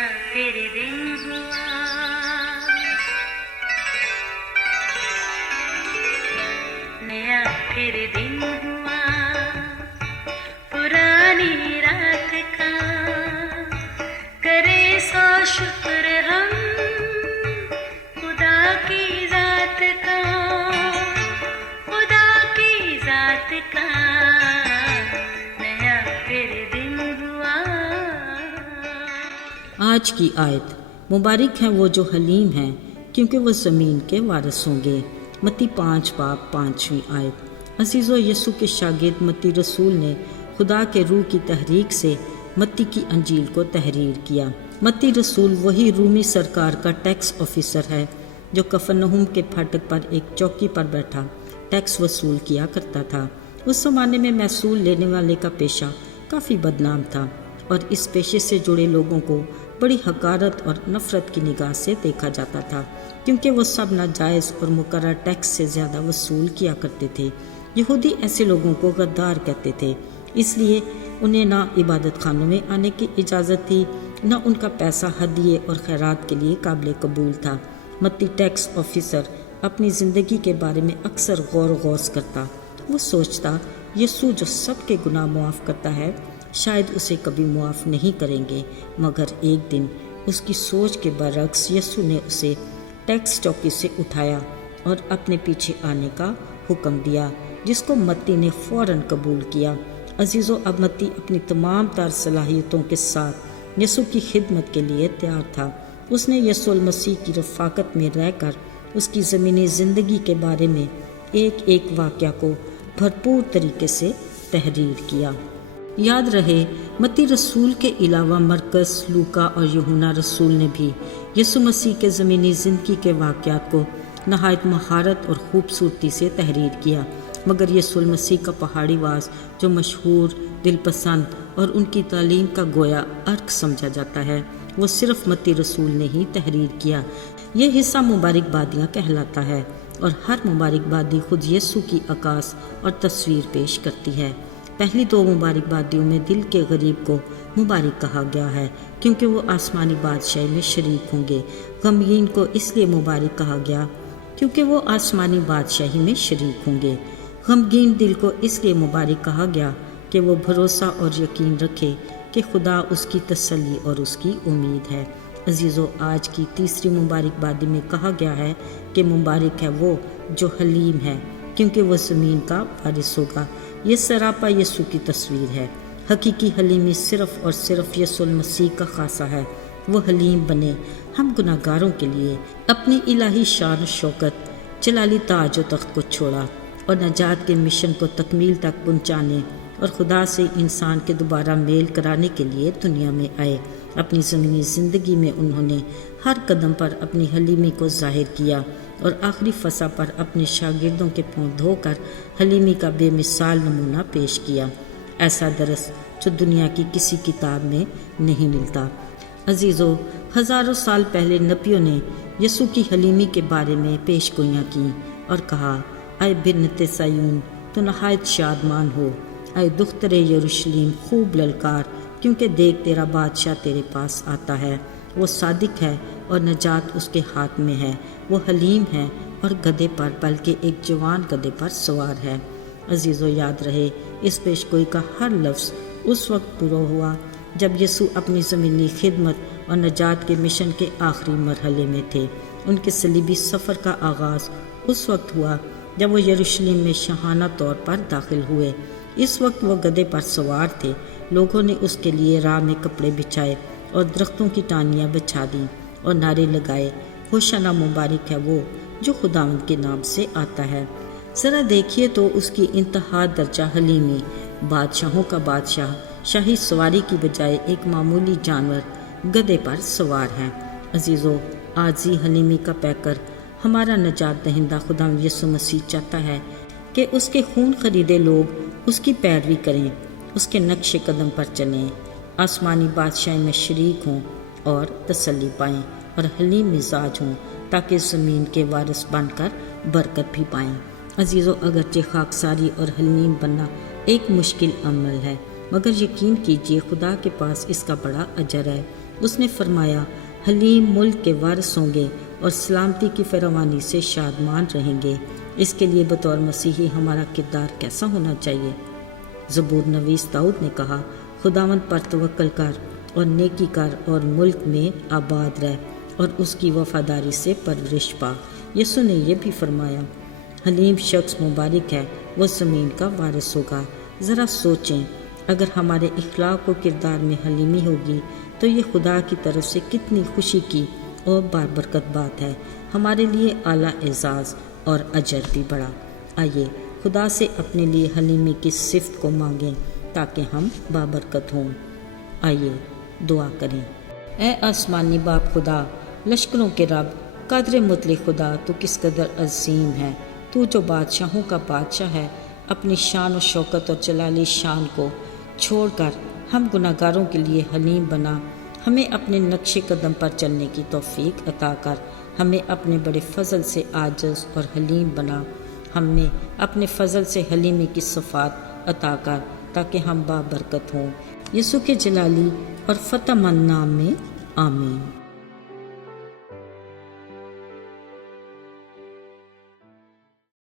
नया फिर दिन हुआ, नया फिर दिन हुआ, पुरानी रात का करे सो शुक्र हम खुदा की जात का, खुदा की जात का नया फिर दिन हुआ। आज की आयत मुबारक है वो जो हलीम हैं क्योंकि वो ज़मीन के वारिस होंगे। मत्ती 5 बाब 5वीं आयत। अज़ीज़ो, यसू के शागिर्द मत्ती रसूल ने खुदा के रूह की तहरीक से मत्ती की अंजील को तहरीर किया। मत्ती रसूल वही रूमी सरकार का टैक्स ऑफिसर है जो कफरनहूम के फाटक पर एक चौकी पर बैठा टैक्स वसूल किया करता था। उस ज़माने में महसूल लेने वाले का पेशा काफ़ी बदनाम था और इस पेशे से जुड़े लोगों को बड़ी हकारत और नफ़रत की निगाह से देखा जाता था, क्योंकि वो सब नाजायज़ और मुकर्रर टैक्स से ज़्यादा वसूल किया करते थे। यहूदी ऐसे लोगों को गद्दार कहते थे, इसलिए उन्हें ना इबादत खानों में आने की इजाज़त थी, न उनका पैसा हदिये और खैरात के लिए काबिल कबूल था। मत्ती टैक्स ऑफिसर अपनी ज़िंदगी के बारे में अक्सर गौर गौस करता। वो सोचता, यीशु जो सबके गुनाह मुआफ़ करता है शायद उसे कभी मुआफ़ नहीं करेंगे। मगर एक दिन उसकी सोच के बरक्स यीशु ने उसे टैक्स चौकी से उठाया और अपने पीछे आने का हुक्म दिया, जिसको मत्ती ने फ़ौरन कबूल किया। अजीज़ो, अब मत्ती अपनी तमाम तार सलाहियतों के साथ यीशु की खिदमत के लिए तैयार था। उसने यीशु मसीह की रफ़ाकत में रहकर उसकी ज़मीनी ज़िंदगी के बारे में एक एक वाक़या को भरपूर तरीके से तहरीर किया। याद रहे, मत्ती रसूल के अलावा मरकस, लूका और यूहन्ना रसूल ने भी यीशु मसीह के ज़मीनी ज़िंदगी के वाक़यात को नहायत महारत और ख़ूबसूरती से तहरीर किया। मगर यीशु मसीह का पहाड़ी वास जो मशहूर, दिलपसंद और उनकी तालीम का गोया अर्क समझा जाता है, वो सिर्फ़ मत्ती रसूल ने ही तहरीर किया। ये हिस्सा मुबारकबादियाँ कहलाता है और हर मुबारकबादी खुद यीशु की अक्कास और तस्वीर पेश करती है। पहली दो मुबारकबादियों में दिल के गरीब को मुबारक कहा गया है क्योंकि वो आसमानी बादशाही में शरीक होंगे। गमगीन को इसलिए मुबारक कहा गया क्योंकि वो आसमानी बादशाही में शरीक होंगे। गमगीन दिल को इसलिए मुबारक कहा गया कि वो भरोसा और यकीन रखे कि खुदा उसकी तसल्ली और उसकी उम्मीद है। अजीज़ों, आज की तीसरी मुबारकबादी में कहा गया है कि मुबारक है वो जो हलीम है क्योंकि वो ज़मीन का वारिस होगा। ये सरापा यीशु की तस्वीर है। हकीकी हलीमी सिर्फ़ और सिर्फ यीशु मसीह का खासा है। वो हलीम बने हम गुनाहगारों के लिए, अपनी इलाही शान शौकत जलाली ताज व तख्त को छोड़ा और नजात के मिशन को तकमील तक पहुँचाने और खुदा से इंसान के दोबारा मेल कराने के लिए दुनिया में आए। अपनी ज़मीनी ज़िंदगी में उन्होंने हर कदम पर अपनी हलीमी को ज़ाहिर किया और आखिरी फसा पर अपने शागिर्दों के पाँव धोकर हलीमी का बेमिसाल नमूना पेश किया। ऐसा दरस जो दुनिया की किसी किताब में नहीं मिलता। अजीज़ों, हज़ारों साल पहले नबियों ने यीशु की हलीमी के बारे में पेशगोइयाँ की और कहा, आए बिन्नते सयून तो नहायत शादमान हो, आए दुख्तरे यरूशलेम खूब ललकार, क्योंकि देख तेरा बादशाह तेरे पास आता है। वो सादिक है और नजात उसके हाथ में है। वो हलीम है और गधे पर, बल्कि एक जवान गधे पर सवार है। अजीज़ों, याद रहे, इस पेशगोई का हर लफ्ज़ उस वक्त पूरा हुआ जब यीशु अपनी ज़मीनी खिदमत और नजात के मिशन के आखिरी मरहले में थे। उनके सलीबी सफ़र का आगाज़ उस वक्त हुआ जब वो यरूशलेम में शाहाना तौर पर दाखिल हुए। इस वक्त वो गधे पर सवार थे। लोगों ने उसके लिए राह में कपड़े बिछाए और दरख्तों की टाहनियाँ बिछा दी और नारे लगाए, होशाना मुबारक है वो जो खुदावंद के नाम से आता है। ज़रा देखिए तो उसकी इंतहा दर्जा हलीमी, बादशाहों का बादशाह शाही सवारी की बजाय एक मामूली जानवर गधे पर सवार है। अजीज़ों, आजी हलीमी का पैकर हमारा नजात दहिंदा खुदावंद यीशु मसीह चाहता है कि उसके खून खरीदे लोग उसकी पैरवी करें, उसके नक्शे कदम पर चलें, आसमानी बादशाही में शरीक हों और तसल्ली पाएं और हलीम मिजाज हों ताकि ज़मीन के वारिस बनकर बरकत भी पाएं। अजीज़ों, अगरचे खाकसारी और हलीम बनना एक मुश्किल अमल है, मगर यकीन कीजिए खुदा के पास इसका बड़ा अजर है। اس نے فرمایا حلیم ملک کے وارث ہوں گے اور سلامتی کی فراوانی سے شادمان رہیں گے۔ اس کے لیے بطور مسیحی ہمارا کردار کیسا ہونا چاہیے؟ زبور نویس داؤد نے کہا، خداوند پر توکل کر اور نیکی کر اور ملک میں آباد رہ اور اس کی وفاداری سے پرورش پا۔ یسوع نے یہ بھی فرمایا، حلیم شخص مبارک ہے، وہ زمین کا وارث ہوگا۔ ذرا سوچیں، اگر ہمارے اخلاق و کردار میں حلیمی ہوگی تو یہ خدا کی طرف سے کتنی خوشی کی اور بابرکت بات ہے، ہمارے لیے اعلیٰ اعزاز اور اجر بھی بڑا۔ آئیے خدا سے اپنے لیے حلیمی کی صفت کو مانگیں تاکہ ہم بابرکت ہوں۔ آئیے دعا کریں۔ اے آسمانی باپ خدا، لشکروں کے رب، قادر مطلق خدا، تو کس قدر عظیم ہے۔ تو جو بادشاہوں کا بادشاہ ہے، اپنی شان و شوکت اور جلالی شان کو چھوڑ کر ہم گناہ گاروں کے لیے حلیم بنا۔ ہمیں اپنے نقش قدم پر چلنے کی توفیق عطا کر۔ ہمیں اپنے بڑے فضل سے عاجز اور حلیم بنا۔ ہمیں اپنے فضل سے حلیمی کی صفات عطا کر تاکہ ہم بابرکت ہوں۔ یسوع کے جلالی اور فتح مند نام میں آمین۔